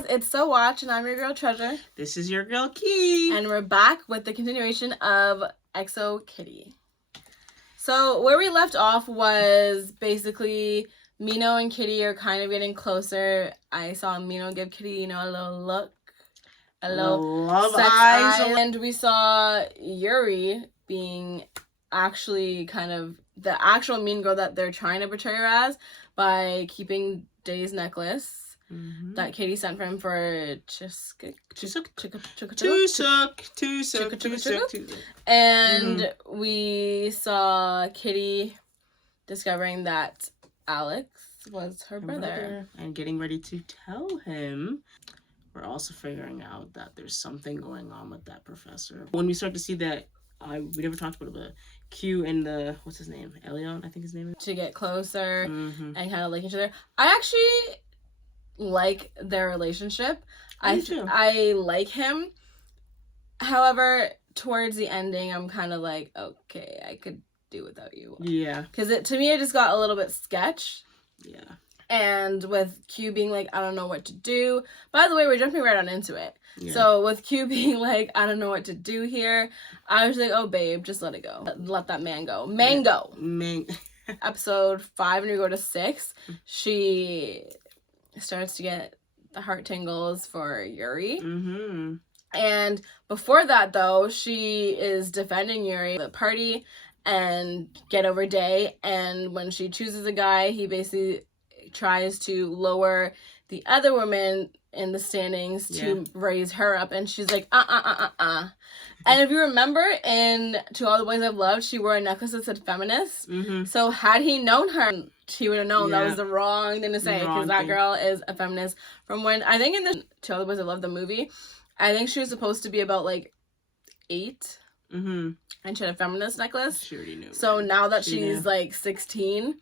guys, it's SoWatch, and I'm your girl Treasure. This is your girl Key. And we're back with the continuation of EXO Kitty. So where we left off was basically Mino and Kitty are kind of getting closer. I saw Mino give Kitty, a little look. A little love sex eyes. And we saw Yuri being actually kind of the actual mean girl that they're trying to portray her as by keeping Day's necklace that Katie sent for him for and we saw Kitty discovering that Alex was her brother and getting ready to tell him. We're also figuring out that there's something going on with that professor. When we start to see that, we never talked about it, but Q and what's his name? Elion, I think his name is. To get closer and kind of like each other. I actually like their relationship. I like him. However, towards the ending, I'm kind of like, okay, I could do without you. Yeah. Because to me, it just got a little bit sketch. Yeah. And with Q being like, I don't know what to do. By the way, we're jumping right on into it. Yeah. So with Q being like, I don't know what to do here, I was like, oh, babe, just let it go. Let that man go. Mango. Episode 5, and we go to 6. She starts to get the heart tingles for Yuri. And before that, though, she is defending Yuri at the party and get over Day. And when she chooses a guy, he basically tries to lower the other woman in the standings to raise her up, and she's like, And if you remember in To All the Boys I've Loved, she wore a necklace that said feminist. So had he known her, he would have known that was the wrong thing to say, because that girl is a feminist. From when, I think in the To All the Boys I've Loved, the movie, I think she was supposed to be about like 8. And she had a feminist necklace. She already knew. So now that she's like 16,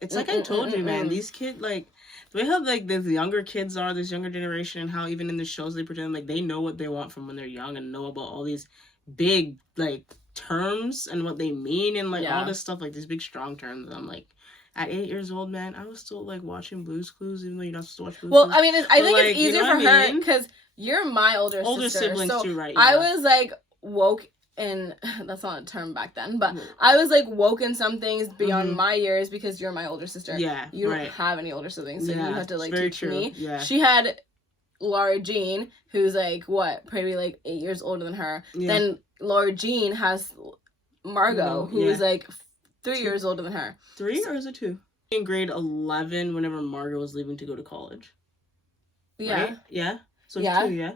it's like I told you, man, these kids, like, the way how, like, the younger kids are, this younger generation, and how even in the shows they pretend, like, they know what they want from when they're young and know about all these big, like, terms and what they mean and, like, all this stuff, like, these big, strong terms. And I'm like, at 8 years old, man, I was still, like, watching Blue's Clues, even though you're not supposed to watch Blue's Clues. Well, I mean, I think it's easier for her, because you're my older sister. Siblings, so too, right? I was, like, woke. And that's not a term back then, but I was like woke in some things beyond my years because you're my older sister. Yeah, you don't have any older siblings, so you have to like teach me. Yeah. She had Laura Jean, who's like probably like 8 years older than her. Then Laura Jean has Margot, who's like 3 years older than her. 3 or is it 2? In grade 11, whenever Margot was leaving to go to college. Yeah. Right? Yeah. So 2,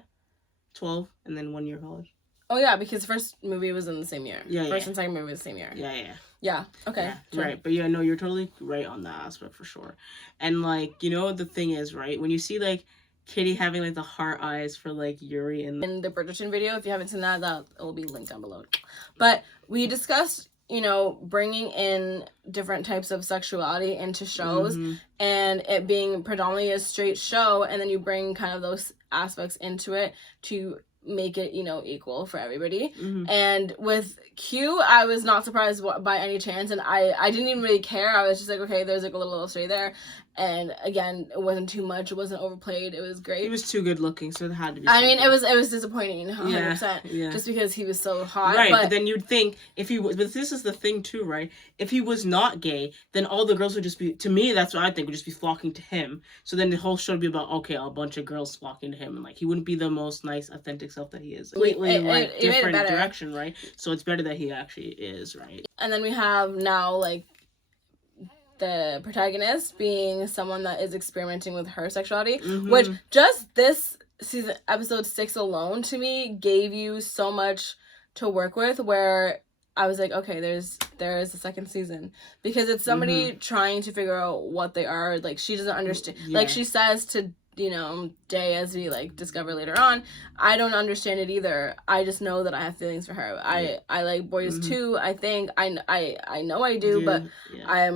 12, and then 1 year college. Oh, yeah, because the first movie was in the same year. Yeah, First and second movie was the same year. Yeah, okay. Yeah, sure. Right, but no, you're totally right on that aspect for sure. And, like, the thing is, right, when you see, like, Kitty having, like, the heart eyes for, like, Yuri and... In the Bridgerton video, if you haven't seen that will be linked down below. But we discussed, bringing in different types of sexuality into shows and it being predominantly a straight show, and then you bring kind of those aspects into it to make it equal for everybody. And with Q, I was not surprised by any chance, and I didn't even really care. I was just like, okay, there's like a little illustrator there, and again, it wasn't too much, it wasn't overplayed, it was great. He was too good looking, so it had to be it was disappointing 100%. Just because he was so hot, right? But then you'd think if he was, but this is the thing too, right? If he was not gay, then all the girls would just be, to me, that's what I think, would just be flocking to him. So then the whole show would be about, okay, a bunch of girls flocking to him, and like he wouldn't be the most nice, authentic self that he is. Completely different direction, right? So it's better that he actually is, right? And then we have now like the protagonist being someone that is experimenting with her sexuality, which just this season, episode 6 alone, to me, gave you so much to work with, where I was like, okay, there is a second season, because it's somebody trying to figure out what they are. Like, she doesn't understand. Like, she says to Day, as we like discover later on, I don't understand it either. I just know that I have feelings for her. I like boys too. I think I know I do, but I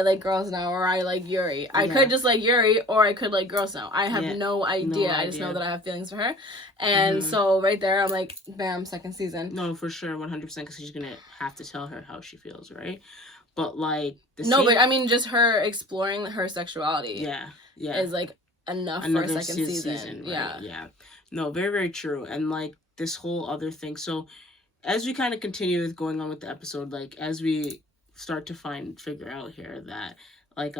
like girls now, or I like Yuri. I could just like Yuri, or I could like girls now. I have no idea. I just know that I have feelings for her, and so right there, I'm like, bam, second season. No, for sure, 100%, because she's gonna have to tell her how she feels, right? But like but I mean, just her exploring her sexuality. Yeah. Is like enough for a second season. Right? Yeah. No, very, very true. And like this whole other thing. So as we kind of continue with going on with the episode, like as we start to figure out here that like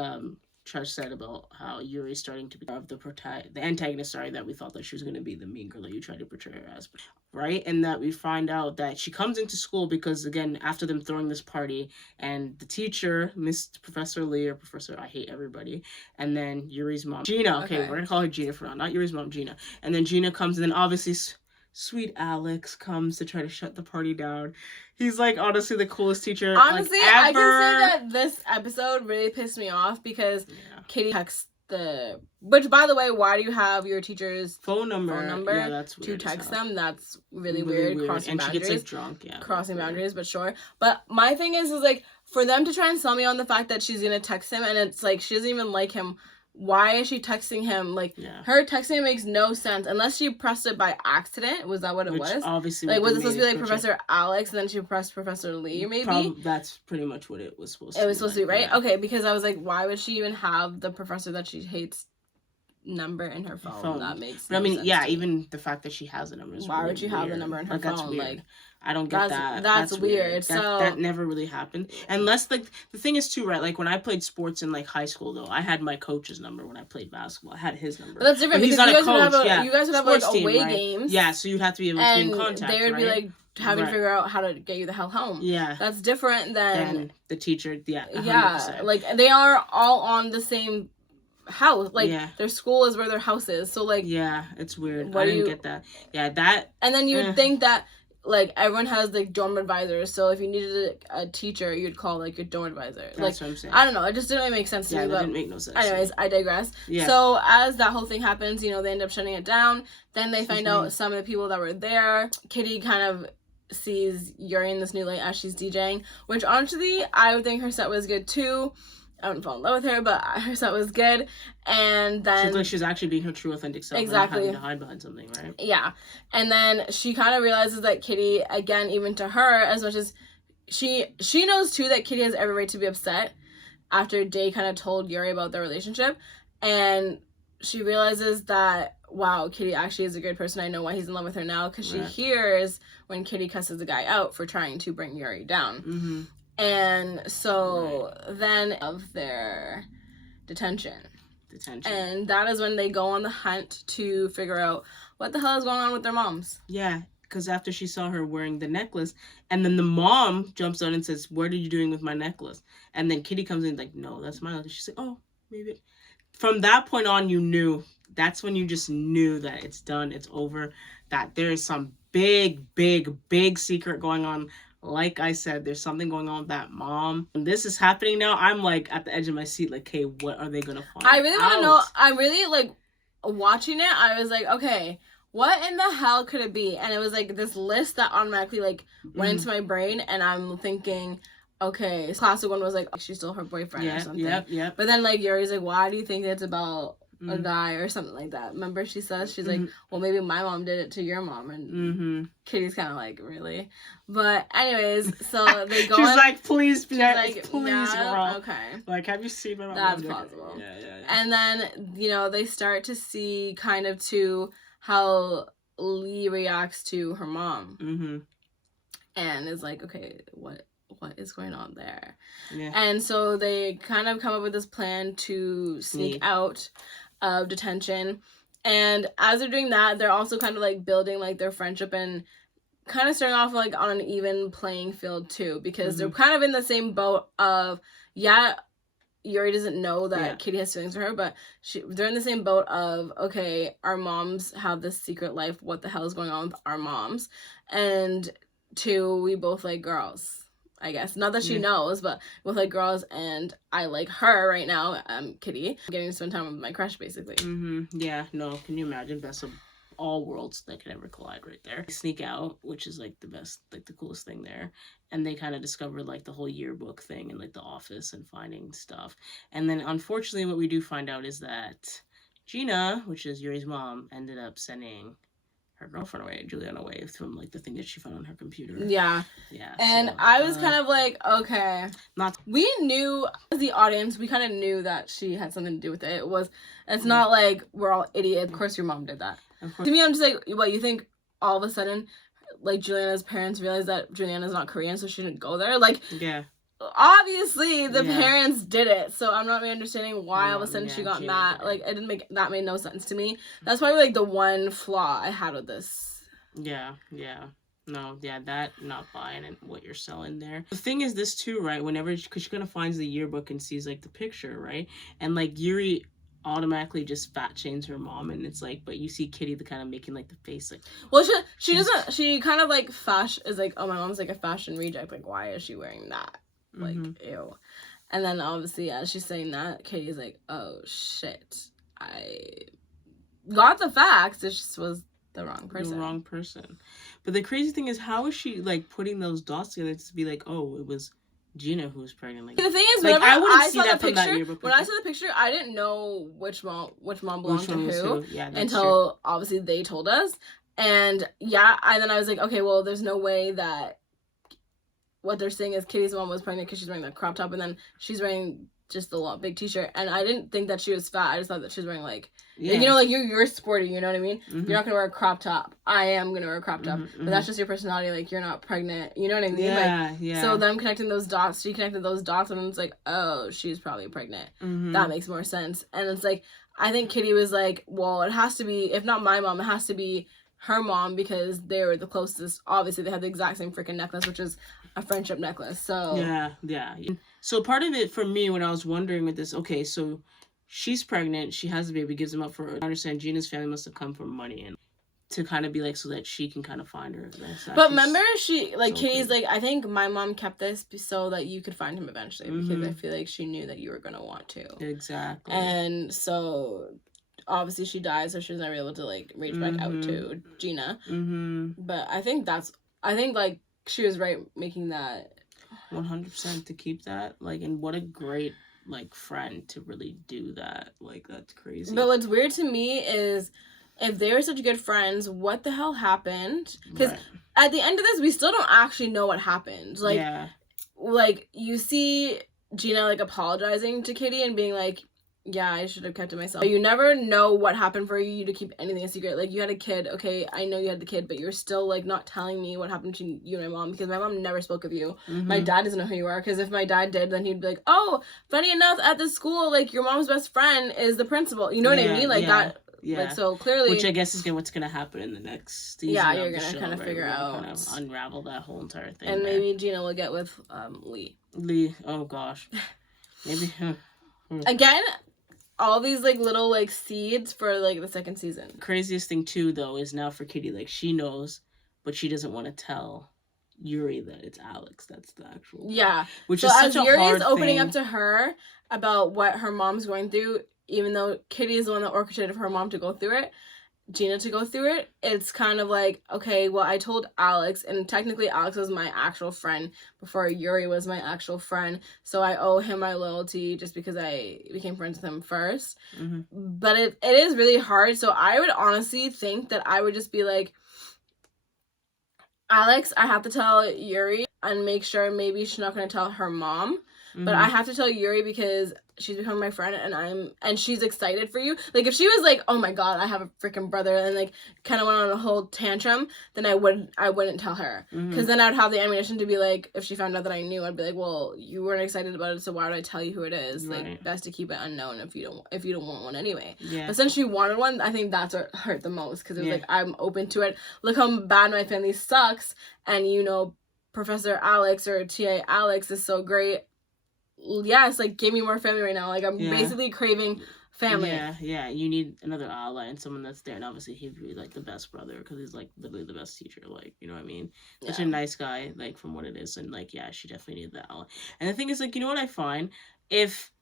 Trish said about how Yuri's starting to be the antagonist, that we thought that she was going to be the mean girl that you tried to portray her as, right? And that we find out that she comes into school because, again, after them throwing this party, and the teacher, Miss Professor Lee, or Professor, I hate everybody, and then Yuri's mom, Gina, okay. We're going to call her Gina for now, not Yuri's mom, Gina. And then Gina comes, and then obviously sweet Alex comes to try to shut the party down. He's like honestly the coolest teacher. Honestly, like, ever. I can say that this episode really pissed me off because Kitty texts which, by the way, why do you have your teacher's phone number yeah, that's weird to text them? That's really weird. Crossing boundaries. She gets like drunk, crossing boundaries, but sure. But my thing is like for them to try and sell me on the fact that she's gonna text him, and it's like she doesn't even like him. Why is she texting him? Like, her texting makes no sense unless she pressed it by accident. Was that what it was? Obviously, like, was it supposed to be like Professor Alex and then she pressed Professor Lee? Maybe that's pretty much what it was supposed to be. It was supposed to be, right? Yeah. Okay, because I was like, why would she even have the professor that she hates number in her phone? That makes. But I mean, even the fact that she has the number is why really would she have the number in her phone? That's weird. Like, I don't get that. That's weird. So that never really happened. Unless like the thing is too, right? Like when I played sports in like high school, though, I had my coach's number when I played basketball. I had his number. But that's different because you guys would have like away games. Yeah, so you'd have to be able to be in contact. They would be like having to figure out how to get you the hell home. Yeah, that's different than the teacher. Yeah, 100%. Yeah, like they are all on the same house. Like their school is where their house is. So like it's weird. I didn't get that. Yeah, that. And then you would think that. Like, everyone has, like, dorm advisors, so if you needed a teacher, you'd call, like, your dorm advisor. That's what I'm saying. I don't know, it just didn't really make sense to me, but... didn't make no sense. Anyways, I digress. Yeah. So, as that whole thing happens, you know, they end up shutting it down, then they find out some of the people that were there. Kitty kind of sees Yuri in this new light as she's DJing, which, honestly, I would think her set was good, too. I wouldn't fall in love with her, but her set was good. And then... She's like she's actually being her true, authentic self. Exactly. And not having to hide behind something, right? Yeah. And then she kind of realizes that Kitty, again, even to her, as much as... She knows, too, that Kitty has every right to be upset after Day kind of told Yuri about their relationship. And she realizes that, wow, Kitty actually is a good person. I know why he's in love with her now. Because she hears when Kitty cusses the guy out for trying to bring Yuri down. Mm-hmm. And so then of their detention. And that is when they go on the hunt to figure out what the hell is going on with their moms. Yeah, because after she saw her wearing the necklace, and then the mom jumps on and says, what are you doing with my necklace? And then Kitty comes in like, no, that's my necklace. She's like, oh, maybe. From that point on, you knew. That's when you just knew that it's done, it's over, that there is some big, big, big secret going on. Like I said, there's something going on with that mom. When this is happening now, I'm like at the edge of my seat, like, hey, what are they gonna find? I really want to know. I really like watching it. I was like, okay, what in the hell could it be? And it was like this list that automatically like went into my brain, and I'm thinking, okay, this classic one was like, oh, she's still her boyfriend or something. Yep. But then like Yuri's like, why do you think it's about a guy or something like that? Remember she says, she's like, well, maybe my mom did it to your mom. And Kitty's kind of like, really? But anyways, so they go. She's like, please, please, yeah, okay. Like, have you seen my mom? That's possible. Yeah. And then, you know, they start to see kind of too how Lee reacts to her mom. And is like, okay, what is going on there? Yeah. And so they kind of come up with this plan to sneak out of detention. And as they're doing that, they're also kind of like building like their friendship and kind of starting off like on an even playing field too, because they're kind of in the same boat of, Yuri doesn't know that Kitty has feelings for her, but they're in the same boat of, okay, our moms have this secret life. What the hell is going on with our moms? And two, we both like girls, I guess. Not that she knows, but both like girls, and I like her right now, Kitty. I'm getting to spend time with my crush, basically. Yeah, no, can you imagine? Best of all worlds that could ever collide right there. They sneak out, which is like the best, like the coolest thing there. And they kind of discover like the whole yearbook thing and like the office and finding stuff. And then unfortunately what we do find out is that Gina, which is Yuri's mom, ended up sending her girlfriend away, Juliana away, from like the thing that she found on her computer. Yeah. Yeah. And so, I was kind of like, okay. We knew, as the audience, we kind of knew that she had something to do with it. It's not like we're all idiots. Of course your mom did that. To me, I'm just like, what, you think all of a sudden, like, Juliana's parents realized that Juliana's not Korean, so she didn't go there? Like, yeah. Obviously, the parents did it, so I'm not really understanding why all of a sudden she got mad. Like, that made no sense to me. That's probably, like, the one flaw I had with this. Yeah. No, that, not buying and what you're selling there. The thing is this, too, right? Whenever, because she kind of finds the yearbook and sees, like, the picture, right? And, like, Yuri automatically just fat shames her mom, and it's like, but you see Kitty the kind of making like the face like, well, she doesn't, she kind of like is like, oh, my mom's like a fashion reject, like, why is she wearing that? Like, ew. And then obviously as she's saying that, Katie's like, oh shit, I got the facts, it just was the wrong person. But the crazy thing is, how is she like putting those dots together to be like, oh, it was Gina who was pregnant? Like, the thing is, like, I wouldn't see that from that yearbook. When I saw the picture, I didn't know which mom belonged to who. Yeah, until true. Obviously they told us. And then I was like, okay, well, there's no way that what they're saying is Kitty's mom was pregnant because she's wearing the crop top, and then she's wearing just the big t-shirt. And I didn't think that she was fat. I just thought that she was wearing like, you know, like you're sporty, you know what I mean? You're not gonna wear a crop top. I am gonna wear a crop top, but that's just your personality. Like, you're not pregnant, you know what I mean? So them connecting those dots, she connected those dots, and it's like, oh, she's probably pregnant. That makes more sense. And it's like, I think Kitty was like, well, it has to be, if not my mom, it has to be her mom, because they were the closest. Obviously they had the exact same freaking necklace, which is a friendship necklace. So yeah. So part of it for me, when I was wondering with this, okay, so she's pregnant, she has a baby, gives him up for her. I understand Gina's family must have come from money and to kind of be like, so that she can kind of find her. But remember, she, like, so Katie's like, I think my mom kept this so that you could find him eventually, because I feel like she knew that you were going to want to. Exactly. And so obviously she died, so she was never able to like reach back out to Gina. But I think like she was right making that 100% to keep that, like, and what a great like friend to really do that. Like, that's crazy. But what's weird to me is, if they were such good friends, what the hell happened? Because at the end of this, we still don't actually know what happened. Like, like, you see Gina like apologizing to Kitty and being like, yeah, I should have kept it myself. You never know what happened for you to keep anything a secret. Like, you had a kid. Okay, I know you had the kid, but you're still, like, not telling me what happened to you and my mom, because my mom never spoke of you. My dad doesn't know who you are, because if my dad did, then he'd be like, oh, funny enough, at the school, like, your mom's best friend is the principal. You know what I mean? Like, that... Yeah. Like, so clearly, which I guess is what's gonna happen in the next season. Yeah, you're gonna kind of figure out, kind of unravel that whole entire thing. And maybe Gina will get with Lee. Oh gosh, maybe. Again, all these like little like seeds for like the second season. Craziest thing too, though, is now for Kitty, like, she knows, but she doesn't want to tell Yuri that it's Alex that's the actual. Yeah, which is such a Yuri's hard opening thing. Up to her about what her mom's going through. Even though Kitty is the one that orchestrated for her mom to go through it, Gina to go through it, it's kind of like, okay, well, I told Alex, and technically Alex was my actual friend before Yuri was my actual friend, so I owe him my loyalty just because I became friends with him first. But it is really hard, so I would honestly think that I would just be like, Alex, I have to tell Yuri and make sure maybe she's not going to tell her mom, but I have to tell Yuri because she's becoming my friend and she's excited for you. Like, if she was like, oh my god, I have a freaking brother, and like kind of went on a whole tantrum, then I wouldn't tell her, because then I'd have the ammunition to be like, if she found out that I knew, I'd be like, well, you weren't excited about it, so why would I tell you who it is? Like, best to keep it unknown if you don't want one anyway. But since she wanted one, I think that's what hurt the most, because it was like, I'm open to it, look how bad my family sucks, and you know, Professor Alex or TA Alex is so great. Yes, like, give me more family right now. Like, I'm basically craving family. Yeah, you need another ally and someone that's there, and obviously he'd be like the best brother, because he's like literally the best teacher, like, you know what I mean? Such a nice guy, like, from what it is, and like, yeah, she definitely needed that ally. And the thing is, like, you know what I find? If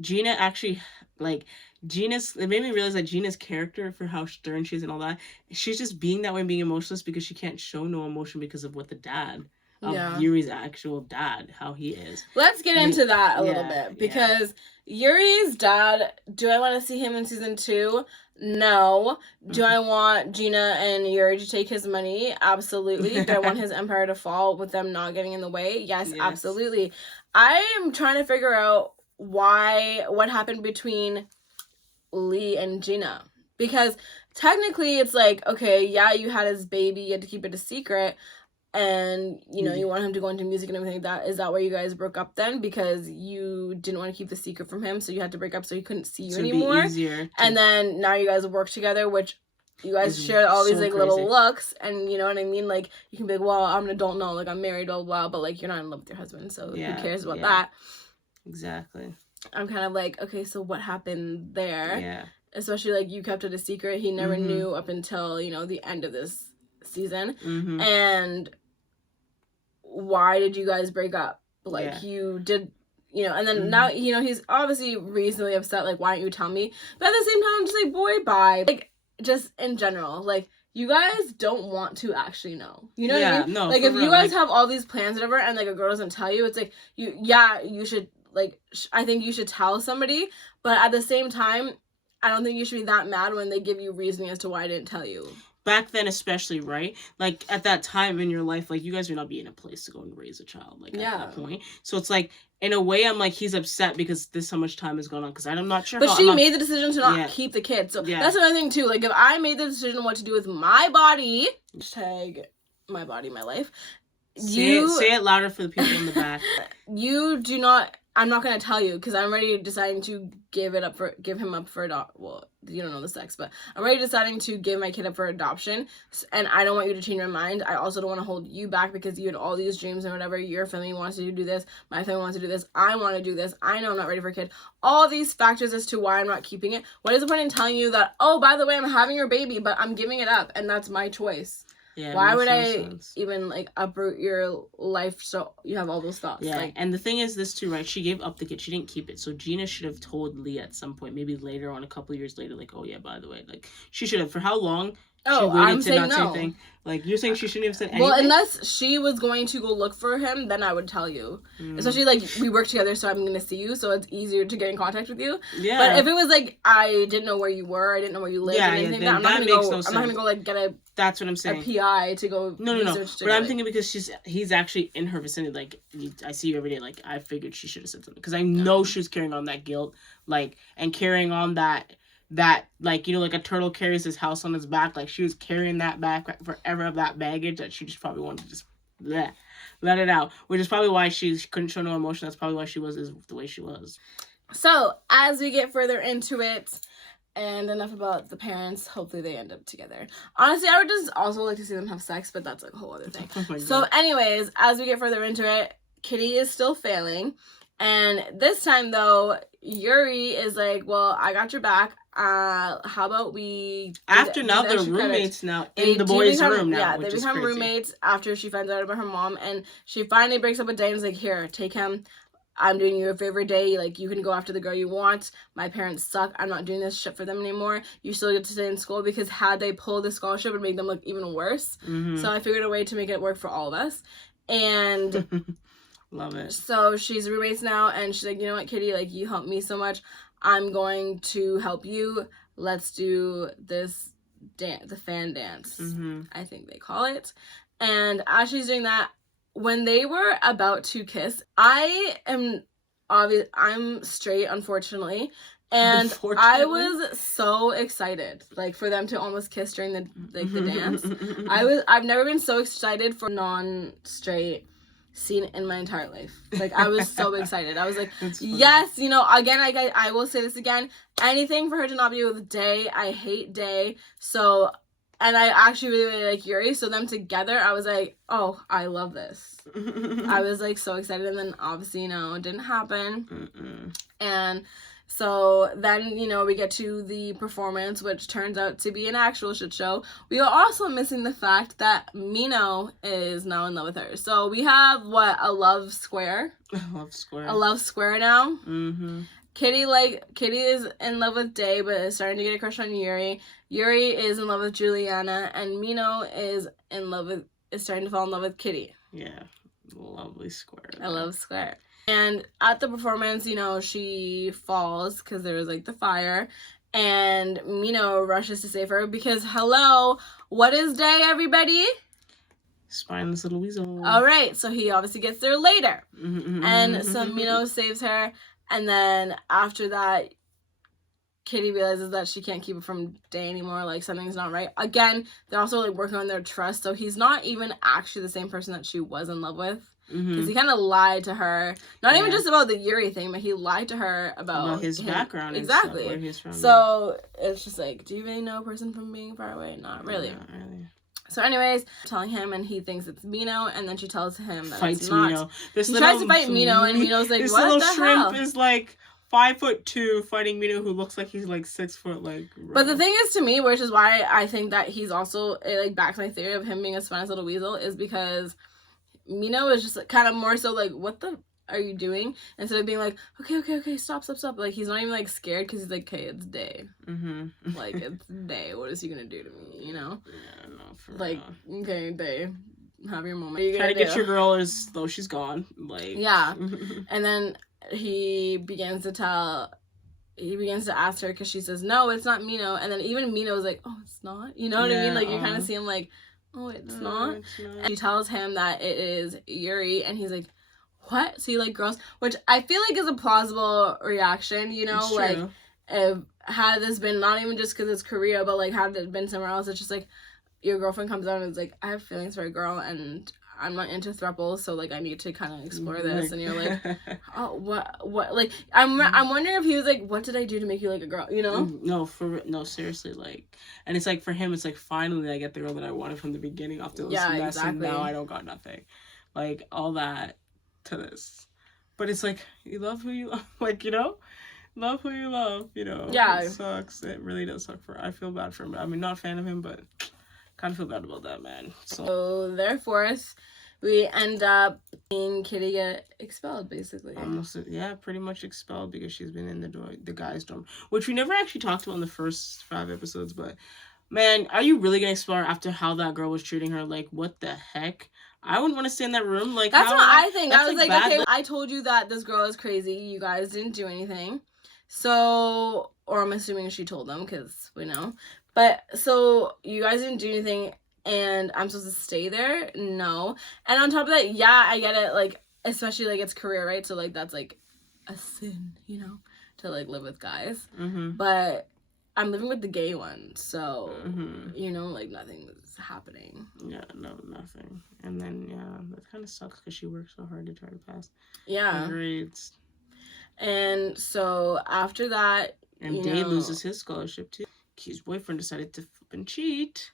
Gina actually, like, it made me realize that Gina's character, for how stern she is and all that, she's just being that way and being emotionless because she can't show no emotion because of what the dad of Yuri's actual dad, how he is. Let's get into that a little bit, because Yuri's dad, do I want to see him in season 2? No. Do I want Gina and Yuri to take his money? Absolutely. Do I want his empire to fall with them not getting in the way? Yes. Absolutely. I am trying to figure out what happened between Lee and Gina, because technically it's like, okay, yeah, you had his baby, you had to keep it a secret, and you want him to go into music and everything like that. Is that why you guys broke up then? Because you didn't want to keep the secret from him, so you had to break up so he couldn't see you anymore. Be easier and then now you guys work together, which you guys share all these like crazy little looks, and you know what I mean, like you can be like, well, I'm an adult now, like I'm married, blah blah, but like you're not in love with your husband, so who cares about that? Exactly. I'm kind of like, okay, so what happened there? Yeah. Especially like you kept it a secret. He never knew up until the end of this season. And why did you guys break up? Like you did, and then now he's obviously reasonably upset. Like, why don't you tell me? But at the same time, I'm just like, boy, bye. Like, just in general, like you guys don't want to actually know. You know what I mean? No. Like if you guys have all these plans, whatever, and like a girl doesn't tell you, it's like you should. Like, I think you should tell somebody, but at the same time, I don't think you should be that mad when they give you reasoning as to why I didn't tell you. Back then, especially, right? Like, at that time in your life, like, you guys would not be in a place to go and raise a child, like, at that point. So it's like, in a way, I'm like, he's upset because this so much time has gone on, because I'm not sure But she made the decision to not keep the kid, so that's another thing, too. Like, if I made the decision what to do with my body, hashtag my body, my life, say it louder for the people in the back. I'm not going to tell you, because I'm already deciding to give him up for adoption. Well, you don't know the sex, but I'm already deciding to give my kid up for adoption, and I don't want you to change your mind. I also don't want to hold you back, because you had all these dreams and whatever. Your family wants to do this. My family wants to do this. I want to do this. I know I'm not ready for a kid. All these factors as to why I'm not keeping it. What is the point in telling you that, oh, by the way, I'm having your baby, but I'm giving it up, and that's my choice? Yeah, why would I even like uproot your life so you have all those thoughts? Yeah, and the thing is this too, right? She gave up the kid. She didn't keep it. So Gina should have told Lee at some point, maybe later on, a couple of years later, like, oh yeah, by the way, like she should have. For how long? Oh, I'm saying no. Say thing. Like you're saying she shouldn't have said anything. Well, unless she was going to go look for him, then I would tell you. Especially like we work together, so I'm going to see you, so it's easier to get in contact with you. Yeah. But if it was like I didn't know where you were, I didn't know where you lived, or anything, I'm not going to go. I'm not going to go like get a. That's what I'm saying. A PI to go. No. But I'm thinking because he's actually in her vicinity. Like I see you every day. Like I figured she should have said something, because I know she was carrying on that guilt, like, and carrying on that like like a turtle carries his house on his back. Like she was carrying that back forever of that baggage that she just probably wanted to just let it out. Which is probably why she couldn't show no emotion. That's probably why she was the way she was. So as we get further into it. And enough about the parents. Hopefully they end up together. Honestly, I would just also like to see them have sex, but that's like a whole other thing. So anyways, as we get further into it, Kitty is still failing. And this time, though, Yuri is like, well, I got your back. How about we... After now, they're roommates now in the boys' room now. Yeah, they become roommates after she finds out about her mom. And she finally breaks up with Day and is like, here, take him. I'm doing you a favor, Day. Like, you can go after the girl you want. My parents suck. I'm not doing this shit for them anymore. You still get to stay in school, because had they pulled the scholarship, it would make them look even worse. So I figured a way to make it work for all of us. And... Love it. So she's roommates now, and she's like, you know what, Kitty? Like, you helped me so much. I'm going to help you. Let's do this dance, the fan dance, I think they call it. And as she's doing that, when they were about to kiss, I'm straight, unfortunately, and I was so excited, like, for them to almost kiss during the dance. I've never been so excited for non-straight scene in my entire life. Like, I was so excited. I was like, yes, again, I will say this again, anything for her to not be with Day. I hate Day. So, and I actually really, really like Yuri. So them together, I was like, oh, I love this. I was like so excited. And then obviously, it didn't happen. And so then, we get to the performance, which turns out to be an actual shit show. We are also missing the fact that Mino is now in love with her. So we have, a love square? A love square now. Kitty is in love with Day, but is starting to get a crush on Yuri. Yuri is in love with Juliana, and Mino is starting to fall in love with Kitty. Yeah. Lovely square. I love square. And at the performance, you know, she falls because there was like the fire. And Mino rushes to save her because, hello, what is day, everybody? Spineless little weasel. All right, so he obviously gets there later. And so Mino saves her. And then after that, Kitty realizes that she can't keep it from Day anymore. Like, something's not right. Again, they're also, like, working on their trust. So he's not even actually the same person that she was in love with. Because he kind of lied to her. Not even just about the Yuri thing, but he lied to her about his background. Exactly. And stuff, where he's from. So it's just like, do you really know a person from being far away? Not really. Not really. So anyways, telling him, and he thinks it's Mino, and then she tells him that Fights it's not. Mino. He tries to fight Mino, and Mino's like, this what little the shrimp hell? is like 5'2" fighting Mino, who looks like he's like 6 foot. Like, but the thing is, to me, which is why I think that he's also, it like backs my theory of him being a spineless little weasel, is because Mino is just like, kind of more so like, what the are you doing? Instead of being like, okay, stop. Like, he's not even like scared because he's like, okay, it's Day. Like, it's Day. What is he gonna do to me? You know? Yeah, no, for like, real. Okay, Day, have your moment. Try to get your girl as though she's gone. Like, yeah. And then he begins to ask her because she says, no, it's not Mino. And then even Mino's like, oh, it's not? You know what I mean? Like, you kind of see him like, oh, it's not. And she tells him that it is Yuri, and he's like, what? So you like girls? Which I feel like is a plausible reaction, you know? Like, if had this been not even just because it's Korea, but like had it been somewhere else, it's just like your girlfriend comes out and is like, I have feelings for a girl, and I'm not into throuples, so like I need to kind of explore this. And you're like, oh, what? Like, I'm wondering if he was like, what did I do to make you like a girl? You know? No, seriously, like, and it's like for him, it's like finally I get the girl that I wanted from the beginning off to this mess, and now I don't got nothing, like all that to this. But it's like, you love who you love, like, you know, love who you love, you know. Yeah, it sucks. It really does suck. I feel bad for him. I mean, not a fan of him, but kind of feel bad about that, man. So therefore, we end up seeing Kitty get expelled, basically. Almost, yeah, pretty much expelled because she's been in the guy's dorm, which we never actually talked about in the first 5 episodes. But man, are you really gonna expel her after how that girl was treating her? Like, what the heck? I wouldn't want to stay in that room. Like, that's what I think. I was like, okay, I told you that this girl is crazy. You guys didn't do anything. So, or I'm assuming she told them because we know. But so you guys didn't do anything, and I'm supposed to stay there? No. And on top of that, yeah, I get it. Like, especially like it's Korea, right? So like that's like a sin, you know, to like live with guys. But I'm living with the gay one, so you know, like nothing was happening. Yeah, no, nothing. And then that kind of sucks because she worked so hard to try to pass. Yeah. Her grades. And so after that, and Day loses his scholarship too. Q's boyfriend decided to flip and cheat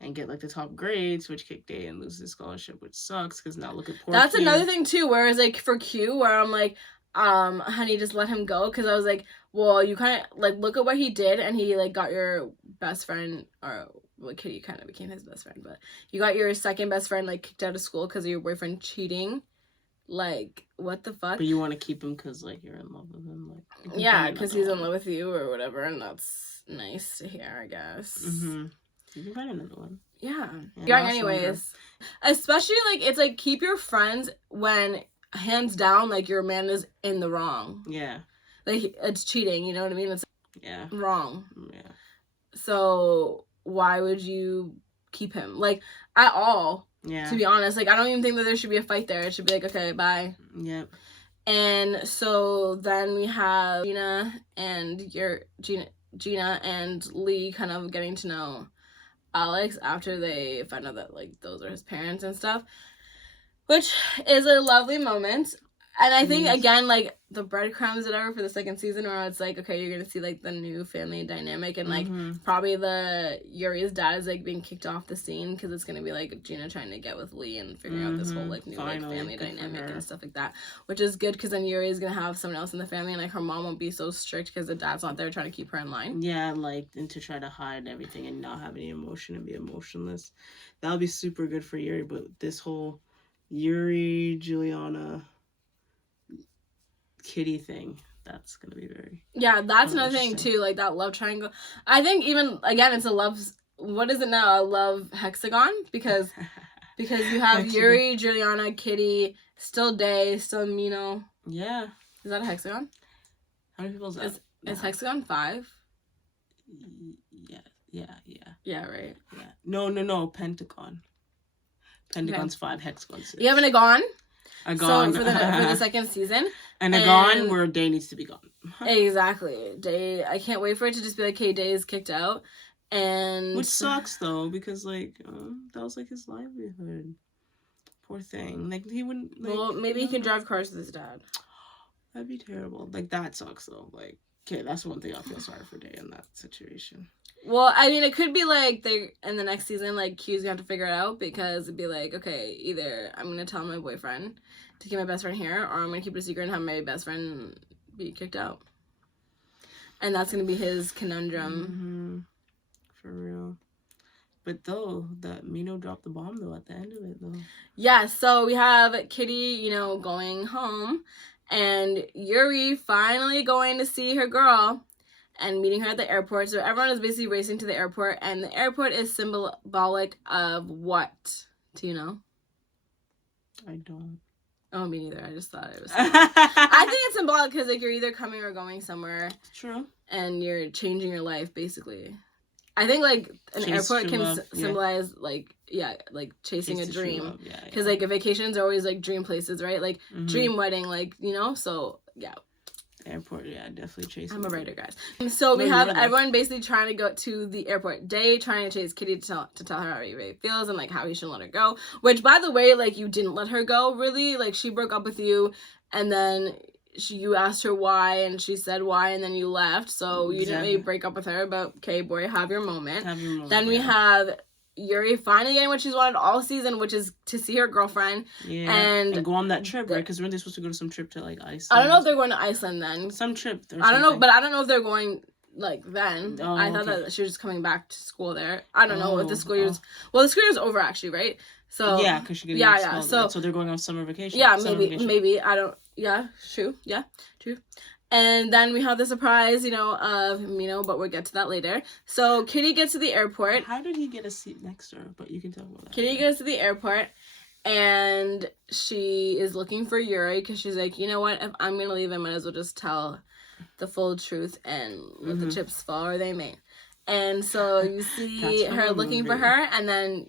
and get like the top grades, which kicked Day and loses his scholarship, which sucks because now look at poor That's Q. another thing too, whereas like for Q, where I'm like, honey, just let him go, because I was like, well, you kind of like look at what he did, and he like got your best friend, or well, Kitty kind of became his best friend, but you got your second best friend like kicked out of school because of your boyfriend cheating. Like, what the fuck? But you want to keep him because like you're in love with him, like, yeah, because he's in love with you or whatever, and that's nice to hear, I guess. You can find another one. Yeah. Anyways, especially like it's like keep your friends when hands down like your man is in the wrong. Yeah. Like it's cheating, you know what I mean? It's wrong. Yeah. So why would you keep him like at all? Yeah. To be honest, like I don't even think that there should be a fight there. It should be like, okay, bye. Yep. And so then we have Gina and Lee kind of getting to know Alex after they find out that like those are his parents and stuff, which is a lovely moment. And I think again, like the breadcrumbs whatever for the second season, where it's like, okay, you're gonna see like the new family dynamic, and like probably the Yuri's dad is like being kicked off the scene because it's gonna be like Gina trying to get with Lee and figuring out this whole like new like family dynamic and stuff like that, which is good because then Yuri is gonna have someone else in the family, and like her mom won't be so strict because the dad's not there trying to keep her in line. Yeah, like, and to try to hide everything and not have any emotion and be emotionless. That would be super good for Yuri, but this whole Yuri, Juliana, Kitty thing, that's gonna be very that's another thing too, like that love triangle. I think even again it's a love, what is it now, a love hexagon, because Because you have Yuri, Juliana, Kitty, still Day, still Mino. Yeah. Is that a hexagon? How many people is that? Is hexagon 5? Yeah. Yeah, right. Yeah. No, pentagon. Pentagon's 5, hexagon 6. You have an Agon. Agon. So for the second season. An Agon where Day needs to be gone. Exactly. Day. I can't wait for it to just be like, hey, Day is kicked out. And which sucks though, because like that was like his livelihood. Poor thing. Like he wouldn't. Like, well, maybe he can drive cars with his dad. That'd be terrible. Like that sucks though. Like, okay, that's one thing I feel sorry for Day in that situation. Well, I mean, it could be like they in the next season, like Q's gonna have to figure it out, because it'd be like, okay, either I'm gonna tell my boyfriend to keep my best friend here, or I'm gonna keep it a secret and have my best friend be kicked out, and that's gonna be his conundrum. For real. But though, that Mino dropped the bomb though at the end of it though. Yeah, so we have Kitty, going home, and Yuri finally going to see her girl and meeting her at the airport. So everyone is basically racing to the airport, and the airport is symbolic of what? Do you know? I don't. Oh, me neither. I just thought it was I think it's symbolic because like you're either coming or going somewhere. True. And you're changing your life, basically. I think like an airport can symbolize like chasing a dream, because like vacations are always like dream places, right? Like dream wedding, like so yeah. Airport, yeah, definitely chasing. I'm a writer, guys. So we have everyone basically trying to go to the airport. Day trying to chase Kitty to tell her how he really feels and like how he shouldn't let her go. Which, by the way, like you didn't let her go, really. Like she broke up with you, and then you asked her why, and she said why, and then you left. So you didn't really break up with her, but okay, boy, have your moment. Then we have Yuri finally getting what she's wanted all season, which is to see her girlfriend. Yeah, and go on that trip, right? Because weren't they supposed to go to some trip to like Iceland? I don't know if they're going to Iceland then. Some trip. I don't know, but I don't know if they're going like then. Oh, I thought that she was just coming back to school there. I don't know if the school year's... Well, the school year's over actually, right? So yeah, because she getting expelled, so they're going on summer vacation. Yeah, maybe I don't. Yeah, true. Yeah, true. And then we have the surprise, of Mino, but we'll get to that later. So Kitty gets to the airport. How did he get a seat next to her? But you can talk about that. Kitty gets to the airport, and she is looking for Yuri, because she's like, you know what? If I'm gonna leave, I might as well just tell the full truth and let the chips fall where they may. And so you see her looking for her, and then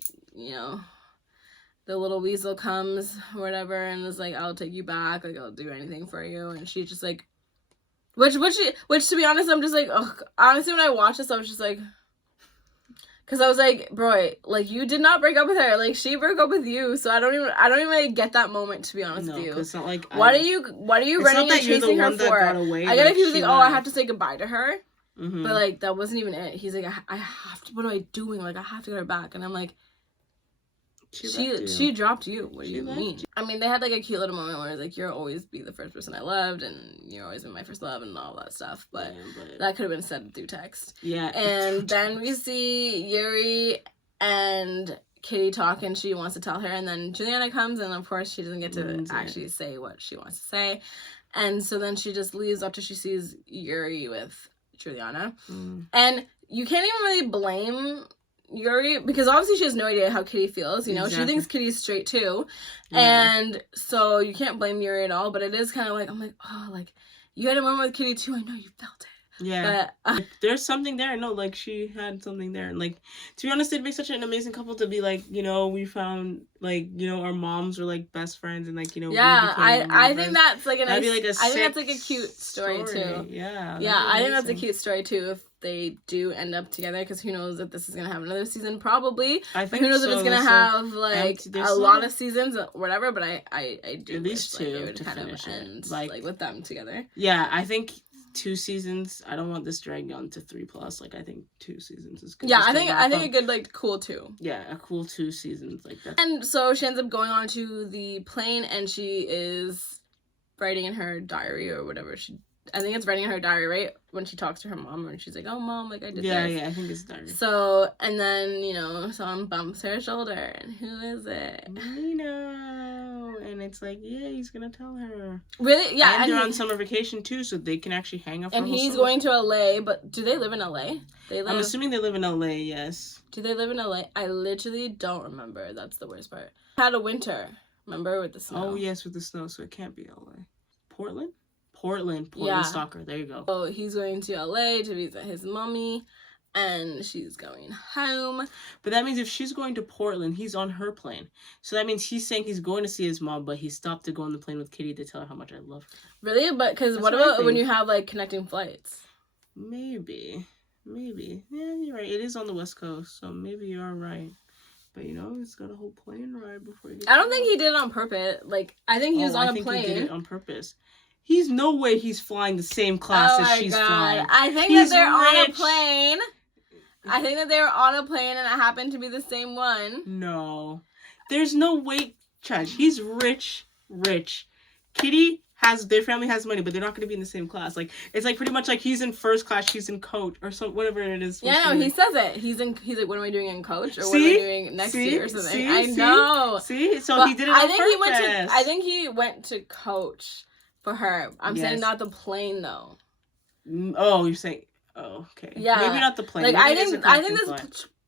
the little weasel comes or whatever and is like, I'll take you back, like I'll do anything for you. And she's just like, which to be honest, I'm just like, ugh. Honestly, when I watched this, I was just like, because I was like, bro, like you did not break up with her, like she broke up with you. So I don't even like, get that moment, to be honest with you. It's not like what are you running and chasing her for? I get if he was like, I have to say goodbye to her, but like that wasn't even it. He's like, I have to. What am I doing? Like I have to get her back, and I'm like. She dropped you. What do you mean? I mean, they had like a cute little moment where it's like, you'll always be the first person I loved, and you've always been my first love, and all that stuff. But that could have been said through text. Yeah. And then we see Yuri and Kitty talk, and she wants to tell her, and then Juliana comes, and of course she doesn't get to actually say what she wants to say, and so then she just leaves after she sees Yuri with Juliana, and you can't even really blame Yuri, because obviously she has no idea how Kitty feels, she thinks Kitty's straight too, and so you can't blame Yuri at all, but it is kind of like, I'm like, oh, like, you had a moment with Kitty too, I know you felt it. Yeah, but, there's something there. No, like she had something there, and like to be honest, it'd be such an amazing couple to be like, we found like our moms were like best friends, and like yeah, I think that's like a nice. I think that's like a cute story too. Yeah, I think that's a cute story too. If they do end up together, because who knows if this is gonna have another season? Probably. I think who knows if it's gonna have like a lot of seasons or whatever. But I do at least wish, two like, it would to kind finish of end like with them together. Yeah, I think 2 seasons. I don't want this dragging on to 3+. Like I think 2 seasons is good. Yeah, I think a good like cool 2. Yeah, a cool 2 seasons like that. And so she ends up going on to the plane, and she is writing in her diary or whatever. I think it's writing in her diary, right? When she talks to her mom, and she's like, "Oh, mom, like I did this." Yeah, I think it's diary. So, and then someone bumps her shoulder, and who is it? Mino. And and it's like, yeah, he's gonna tell her. Really? Yeah. And they're on summer vacation too, so they can actually hang out. And he's going to LA, but do they live in LA? I'm assuming they live in LA. Yes. Do they live in LA? I literally don't remember. That's the worst part. Had a winter. Remember with the snow? Oh yes, with the snow, so it can't be LA. Portland, yeah. stalker. There you go. So he's going to LA to visit his mommy, and she's going home. But that means if she's going to Portland, he's on her plane. So that means he's saying he's going to see his mom, but he stopped to go on the plane with Kitty to tell her how much I love her. Really? But because what about when you have like connecting flights? Maybe. Yeah, you're right. It is on the West Coast, so maybe you are right. But it's got a whole plane ride before you get. I don't think he did it on purpose. Like, I think he was on a plane. He did it on purpose. He's no way he's flying the same class as she's flying. I think that they're on a plane. I think that they were on a plane and it happened to be the same one. No. There's no way, Trash. He's rich. Kitty their family has money, but they're not going to be in the same class. Like, it's like pretty much like he's in first class, she's in coach, or so whatever it is. Yeah, no, he says it. He's like, what am I doing in coach? Or what am I doing next year or something? I know. See? So but he did it on purpose. I think he went to coach for her. I'm saying not the plane though. Oh, you're saying okay. Yeah. Maybe not the plane. Like, I think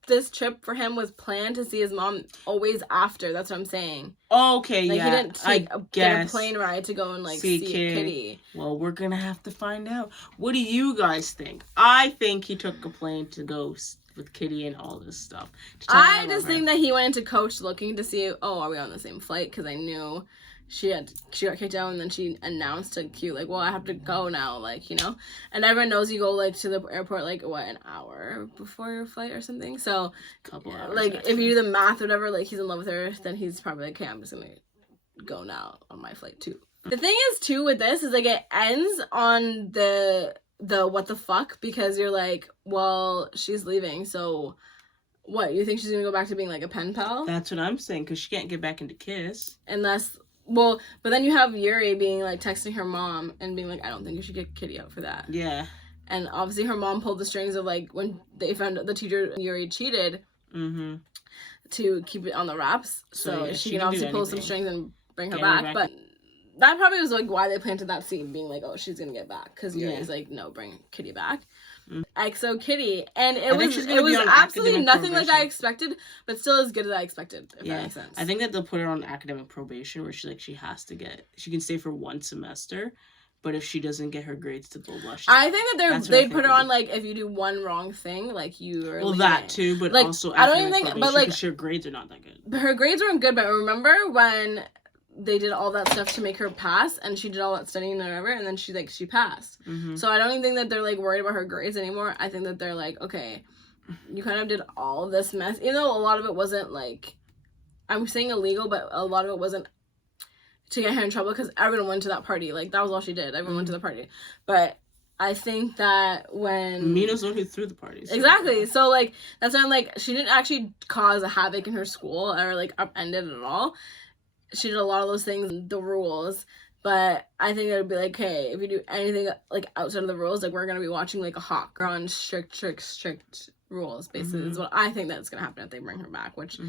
this trip for him was planned to see his mom always after. That's what I'm saying. Okay, like, yeah. He didn't get a plane ride to go and like see Kitty. Well, we're gonna have to find out. What do you guys think? I think he took a plane to go with Kitty and all this stuff. I just think that he went into coach looking to see, are we on the same flight? Because I knew she got kicked out, and then she announced to Q, like, well, I have to go now, like, and everyone knows you go, like, to the airport, like, what, an hour before your flight or something, so, couple hours, like, actually. If you do the math or whatever, like, he's in love with her, then he's probably like, okay, I'm just gonna go now on my flight, too. The thing is, too, with this, is, like, it ends on the what the fuck, because you're like, well, she's leaving, so what, you think she's gonna go back to being, like, a pen pal? That's what I'm saying, because she can't get back into Kiss. Unless... Well, but then you have Yuri being, like, texting her mom and being like, I don't think you should get Kitty out for that. Yeah. And obviously her mom pulled the strings of, like, when they found out the teacher Yuri cheated to keep it on the wraps. So yeah, she can obviously pull some strings and bring her back. But that probably was, like, why they planted that scene, being like, oh, she's gonna get back. Because Yuri's like, no, bring Kitty back. EXO Kitty, and it was absolutely nothing like I expected, but still as good as I expected, if that makes sense. I think that they'll put her on academic probation, where she can stay for one semester, but if she doesn't get her grades to the blush, I think that they put her on, like, if you do one wrong thing, like, you are leaving. That too, but like, also I don't even think, but like, her grades are not that good. But her grades weren't good. But remember when they did all that stuff to make her pass, and she did all that studying and whatever, and then she passed. So I don't even think that they're, like, worried about her grades anymore. I think that they're like, okay, you kind of did all this mess, even though a lot of it wasn't, like, I'm saying illegal, but a lot of it wasn't to get her in trouble, because everyone went to that party. Like, that was all she did. Everyone went to the party. But I think that when... Mina's the one who threw the parties. Exactly. So, like, that's why I'm like, she didn't actually cause a havoc in her school or, like, upend it at all. She did a lot of those things, the rules, but I think it would be like, hey, if you do anything, like, outside of the rules, like, we're going to be watching, like, a hawk. We're on strict rules, basically, is what I think that's going to happen if they bring her back, which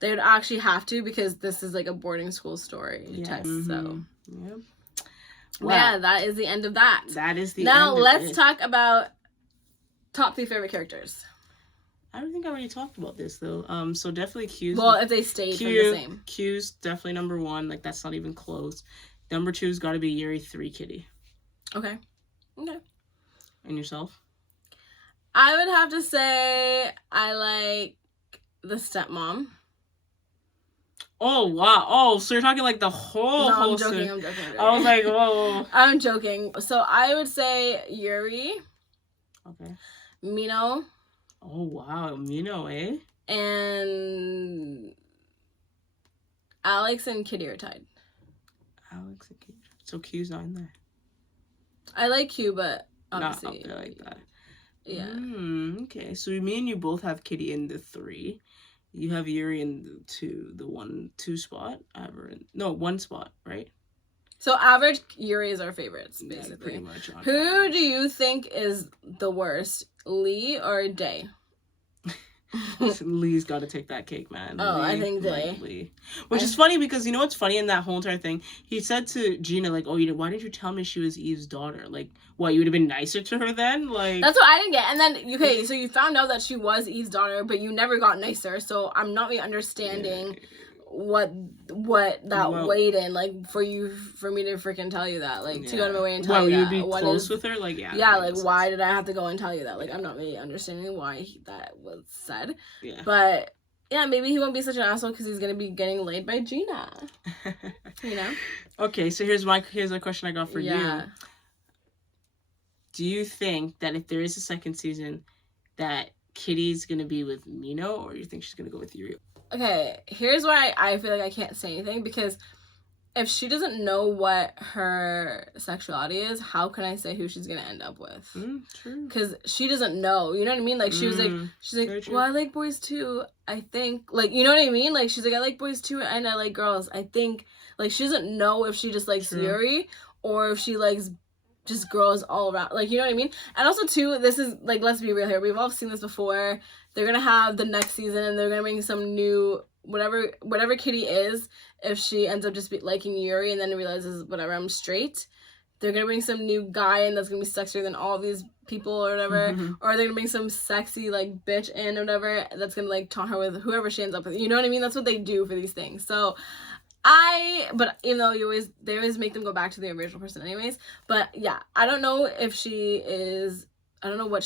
they would actually have to, because this is, like, a boarding school story type, so. Yep. Wow. Yeah, that is the end of that. That is the now, end of let's talk about top 3 favorite characters. I don't think I already talked about this, though. So definitely Q's. Well, if they stayed the same. Q's definitely number 1. Like, that's not even close. Number 2's got to be Yuri, 3, Kitty. Okay. And yourself? I would have to say I like the stepmom. Oh, wow. Oh, so you're talking, like, the whole... No, I'm joking. I was like, whoa. I'm joking. So I would say Yuri. Okay. Mino. Oh, wow. Mino, eh? And Alex and Kitty are tied. Alex and Kitty. So Q's not in there. I like Q, but obviously... Not up there like that. Yeah. Okay. So me and you both have Kitty in the 3. You have Yuri in the 2. The 1-2 spot. One spot, right? So average Yuri is our favorites, basically. Yeah, pretty much. Who do you think is the worst, Lee or Day? Lee's got to take that cake, man. Oh, Lee, I think they. Lee. Which is funny because you know what's funny in that whole entire thing? He said to Gina, like, oh, why didn't you tell me she was Eve's daughter? Like, what, you would have been nicer to her then? Like, that's what I didn't get. And then, okay, so you found out that she was Eve's daughter, but you never got nicer. So I'm not really understanding what that weighed in, like, for me to freaking tell you that, like, to go to my way and tell you that. Would you be close with her? Like, yeah, like, why did I have to go and tell you that? Like, I'm not really understanding why that was said. Yeah. But, yeah, maybe he won't be such an asshole because he's gonna be getting laid by Gina. You know? Okay, so here's a question I got for you. Do you think that if there is a second season that Kitty's gonna be with Mino, or you think she's gonna go with Yuri? Okay, here's why I feel like I can't say anything, because if she doesn't know what her sexuality is, how can I say who she's gonna end up with? True. Because she doesn't know, you know what I mean? Like, she's like, well, I like boys too, I think. Like, you know what I mean? Like, she's like, I like boys too, and I like girls, I think. Like, she doesn't know if she just likes Yuri, or if she likes just girls all around. Like, you know what I mean? And also, too, this is, like, let's be real here. We've all seen this before. They're gonna have the next season, and they're gonna bring some new, whatever Kitty is, if she ends up just liking Yuri and then realizes, whatever, I'm straight, they're gonna bring some new guy in that's gonna be sexier than all these people or whatever, or they're gonna bring some sexy, like, bitch in or whatever that's gonna, like, taunt her with whoever she ends up with. You know what I mean? That's what they do for these things. So, but even though they always make them go back to the original person anyways, but yeah, I don't know if she is, I don't know what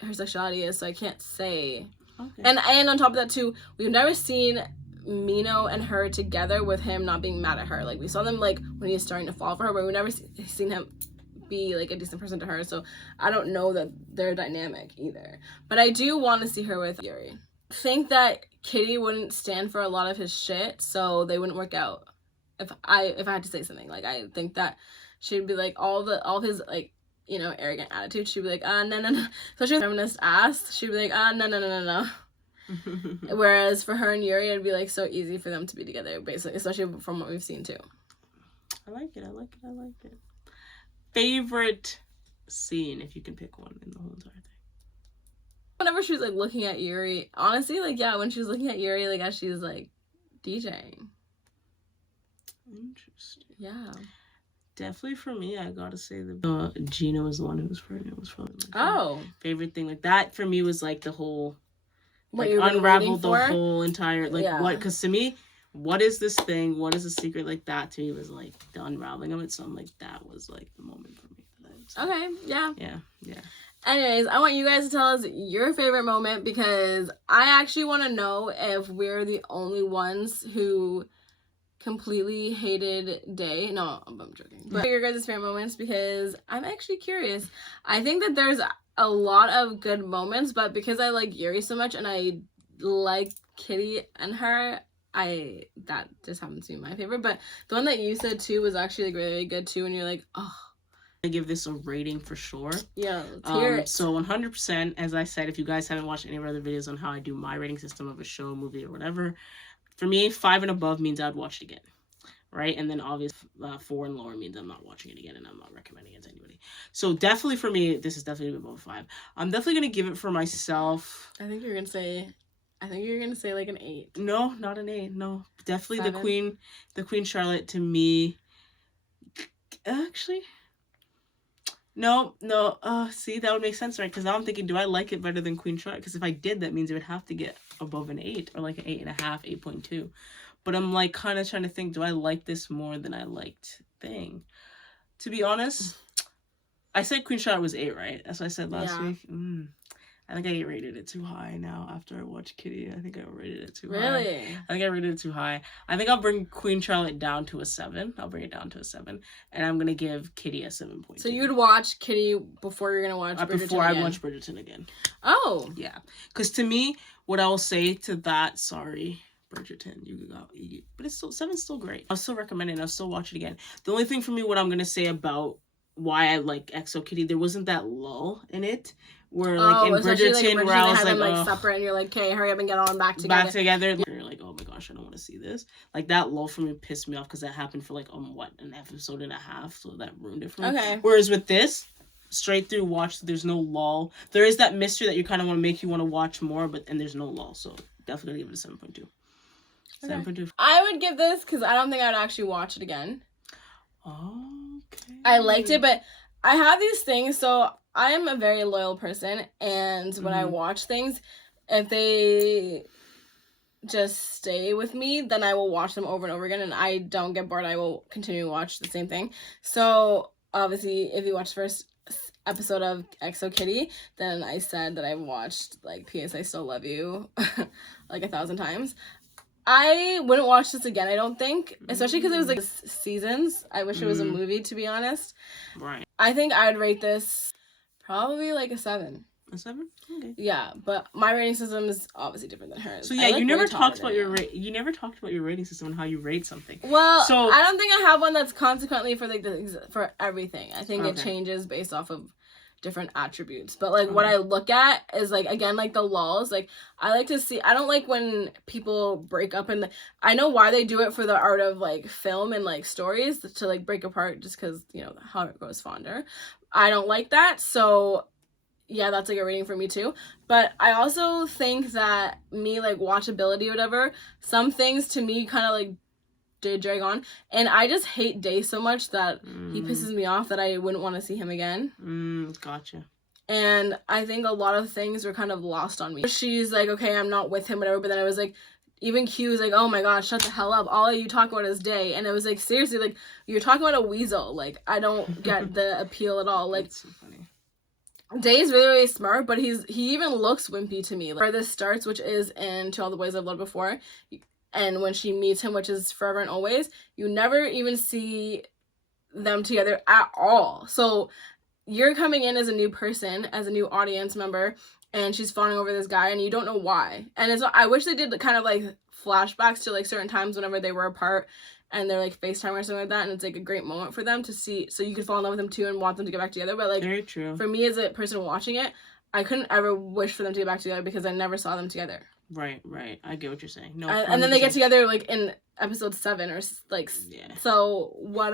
her sexuality is, so I can't say. Okay. And on top of that too, we've never seen Mino and her together with him not being mad at her. Like, we saw them, like, when he was starting to fall for her, but we've never seen him be, like, a decent person to her, so I don't know that they're dynamic either. But I do want to see her with Yuri. I think that Kitty wouldn't stand for a lot of his shit, so they wouldn't work out. If I had to say something, like, I think that she'd be like, all of his, like, you know, arrogant attitude, she'd be like, no. Especially with feminist ass, she'd be like, no. Whereas for her and Yuri, it'd be, like, so easy for them to be together, basically, especially from what we've seen too. I like it. Favorite scene, if you can pick one in the whole entire thing? Whenever she was, like, looking at Yuri, honestly, like, yeah, when she was looking at Yuri, like, as she was, like, DJing. Interesting. Yeah. Definitely for me, I gotta say Gina was the one who was pregnant. Was probably my favorite thing. Like, that for me was, like, the whole, like, unraveled the whole entire, like, what, because to me, what is this thing? What is the secret? Like, that to me was, like, the unraveling of it. So I'm like, that was, like, the moment for me. Okay, yeah. Yeah. Anyways, I want you guys to tell us your favorite moment, because I actually want to know if we're the only ones who completely hated Day. No, I'm joking. But your guys' favorite moments, because I'm actually curious. I think that there's a lot of good moments, but because I like Yuri so much and I like Kitty and her, that just happens to be my favorite. But the one that you said too was actually, like, really, really good too, and you're like, oh. I give this a rating for sure. Yeah, let's hear it. So 100%, as I said, if you guys haven't watched any of our other videos on how I do my rating system of a show, movie, or whatever, for me, 5 and above means I'd watch it again, right? And then obviously 4 and lower means I'm not watching it again, and I'm not recommending it to anybody. So definitely for me, this is definitely above 5. I'm definitely gonna give it for myself. I think you're gonna say like an 8. No, not an 8. No, definitely 7. the Queen Charlotte to me. Actually. No. See, that would make sense, right? Because now I'm thinking, do I like it better than Queen Charlotte? Because if I did, that means it would have to get above an 8, or like an 8.5, 8.2. But I'm, like, kind of trying to think, do I like this more than I liked Thing? To be honest, I said Queen Charlotte was 8, right? That's what I said last week. I think I rated it too high now after I watched Kitty. I think I rated it too high. Really? I think I rated it too high. I think I'll bring Queen Charlotte down to a 7. I'll bring it down to a 7. And I'm going to give Kitty a 7.2. So you'd watch Kitty before you're going to watch Bridgerton before I watch Bridgerton again. Oh. Yeah. Because to me, what I will say to that, sorry, Bridgerton, but it's still, 7's still great. I'll still recommend it. I'll still watch it again. The only thing for me, what I'm going to say about why I like EXO Kitty, there wasn't that lull in it. Where, like, in Bridgerton, like, where I was like, separate, and you're like, okay, hurry up and get on back together. You're like, oh my gosh, I don't want to see this. Like, that lull for me pissed me off, because that happened for, like, an episode and a half, so that ruined it for me. Okay. Whereas with this, straight through watch. There's no lull. There is that mystery that you kind of want to make you want to watch more, and there's no lull. So definitely give it a 7.2. 7.2. I would give this because I don't think I'd actually watch it again. Okay. I liked it, but I have these things. So I am a very loyal person, and when I watch things, if they just stay with me, then I will watch them over and over again, and I don't get bored. I will continue to watch the same thing. So obviously, if you watch the first episode of XO Kitty, then I said that I've watched like P.S. I Still Love You like 1,000 times. I wouldn't watch this again, I don't think, especially because it was like seasons. I wish it was a movie, to be honest. Right. I think I would rate this probably like a 7. A 7? Okay. Yeah, but my rating system is obviously different than hers. So yeah, you never talked about your rating system and how you rate something. Well, so I don't think I have one that's consequently for like for everything. I think it changes based off of different attributes. But like what I look at is like, again, like the lulls. Like I like to see, I don't like when people break up, and I know why they do it for the art of like film and like stories to like break apart just because, you know, how it grows fonder. I don't like that. So yeah, that's like a rating for me too. But I also think that me, like watchability or whatever, some things to me kind of like did drag on. And I just hate Day so much that he pisses me off that I wouldn't want to see him again. Gotcha. And I think a lot of things were kind of lost on me. She's like, okay, I'm not with him, whatever. But then I was like, even Q was like, oh my god, shut the hell up. All you talk about is Day. And it was like, seriously, like, you're talking about a weasel. Like, I don't get the appeal at all. Like, that's so funny. Day's really, really smart, but he even looks wimpy to me. Like, where this starts, which is in To All the Boys I've Loved Before, and when she meets him, which is Forever and Always, you never even see them together at all. So you're coming in as a new person, as a new audience member, and she's fawning over this guy, and you don't know why. And it's, I wish they did kind of like flashbacks to like certain times whenever they were apart, and they're like FaceTime or something like that, and it's like a great moment for them to see, so you can fall in love with them too and want them to get back together. But like, very true. For me as a person watching it, I couldn't ever wish for them to get back together because I never saw them together. Right. I get what you're saying. No, and then they get together like in episode 7 or like, so what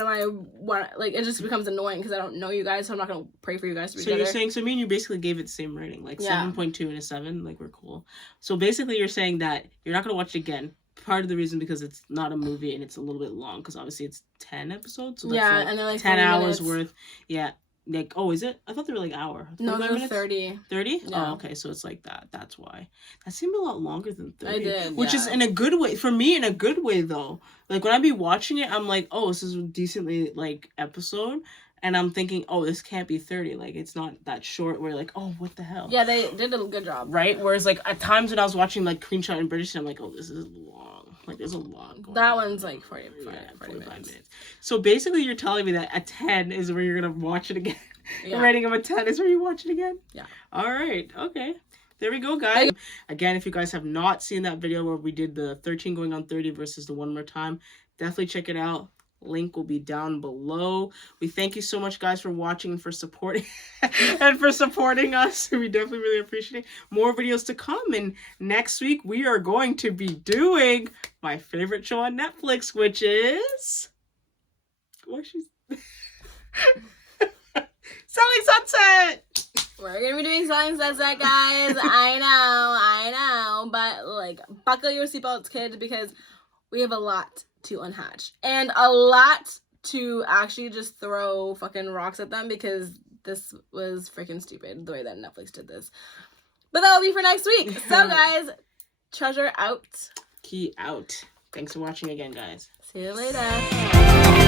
like, it just becomes annoying because I don't know you guys, so I'm not gonna pray for you guys to be together. So you're saying, so me and you basically gave it the same rating, like 7.2 and a 7, like we're cool. So basically you're saying that you're not gonna watch it again. Part of the reason because it's not a movie and it's a little bit long, because obviously it's 10 episodes, so that's like, and they're like 10 hours worth. Yeah. Like, oh, is it? I thought they were like hour. No, they're 30. 30? Yeah. Oh, okay, so it's like that. That's why. That seemed a lot longer than 30. I did, which is in a good way. For me, in a good way, though. Like, when I be watching it, I'm like, oh, this is a decently, like, episode. And I'm thinking, oh, this can't be 30. Like, it's not that short where you're like, oh, what the hell? Yeah, they did a good job. Right? Whereas, like, at times when I was watching, like, Queen Shot and British, I'm like, oh, this is long. Like, there's a lot going that on. One's, like, 45 minutes. So, basically, you're telling me that a 10 is where you're going to watch it again. Yeah. Rating of a 10 is where you watch it again? Yeah. All right. Okay. There we go, guys. Again, if you guys have not seen that video where we did the 13 going on 30 versus the One More Time, definitely check it out. Link will be down below. We thank you so much, guys, for watching and for supporting and for supporting us. We definitely really appreciate it. More videos to come. And next week, we are going to be doing my favorite show on Netflix, which is... What she's... Selling Sunset! We're gonna be doing Selling Sunset, guys. I know. But, like, buckle your seatbelts, kids, because we have a lot to unhatch. And a lot to actually just throw fucking rocks at them, because this was freaking stupid, the way that Netflix did this. But that'll be for next week. So, guys, treasure out. Key out. Thanks for watching again, guys. See you later.